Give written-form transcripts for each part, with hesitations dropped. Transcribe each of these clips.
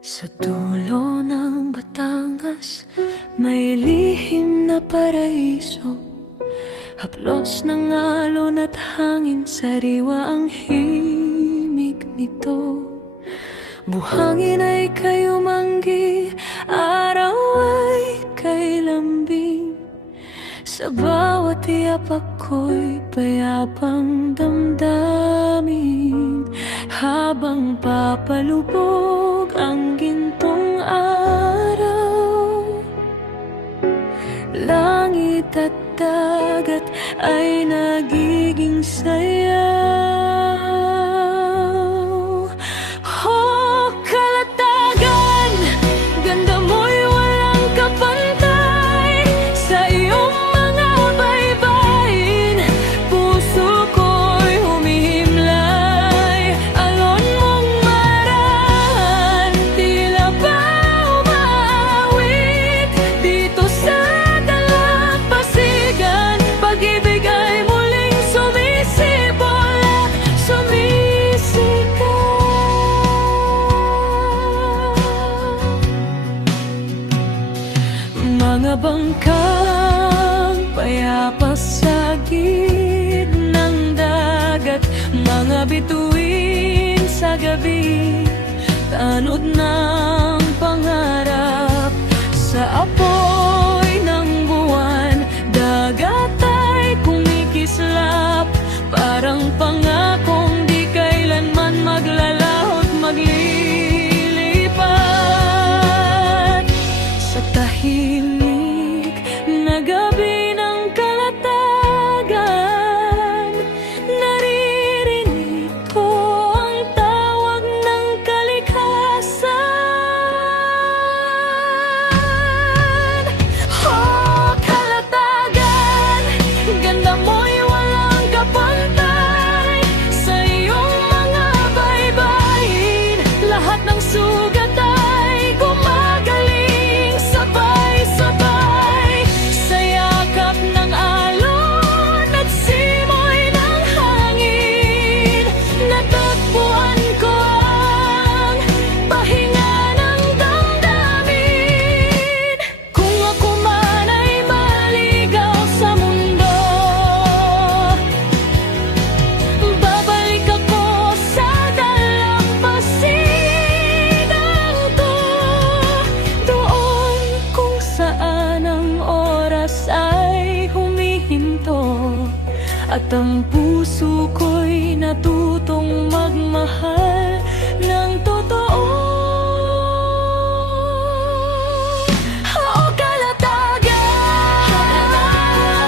Sa dulo ng Batangas, may lihim na paraiso. Haplos ng alon at hangin, sariwa ang himig nito. Buhangin ay kayumanggi, araw ay kay lambing. Sa bawat iyapak ko'y payapang damdamin. Habang papalubog ang gintong araw, langit at dagat ay nagiging sayaw. Oh, kalatagan, ganda mo'y walang kapantay. Sa iyong mga baybayin, puso ko'y humihimlay. Alon mong marahan, tila ba umaawit dito sa dalampasigan. Pag-ibig ay muling sumisipol at sumisigaw. Mga bangkang payapa sa gitnang dagat, mga bituin sa gabi, tanod ng pangarap. Sa apoy ng buwan, dagat ay kumikislap, parang pangakong di kailanman maglalaho at maglilipat. Sa tahimik na gabi ng kalatagan, naririnig ko ang tawag ng kalikasan. Oh, kalatagan, ganda mo'y walang kapantay. Sa iyong mga baybayin, lahat ng sugat ay gumagaling sabay-sabay. Sa yakap ng alon at simoy ng hangin, natagpuan ko ang pahinga ng damdamin. Kung ako man ay maligaw sa mundo, babalik ako sa dalampasigang to. Doon kung saan ang oras ay humihinto, at ang puso ko'y natutong magmahal ng totoo. Oh, kalatagan,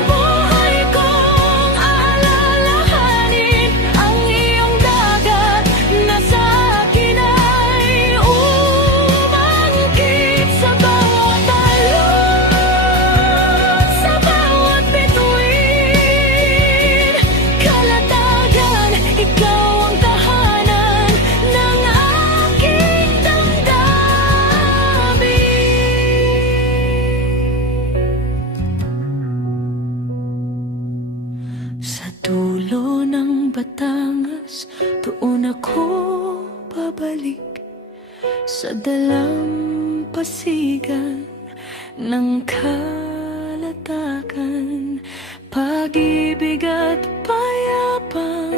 buhay kong alalahanin. Ang iyong dagat na sa akin ay umangkit sa bawat alon, sa bawat bituin. Kalatagan, ikaw ang tahanan ng aking damdamin. Sa dulo ng Batangas, doon ako babalik. Sa dalampasigan ng kalatagan, pag-ibig at payapa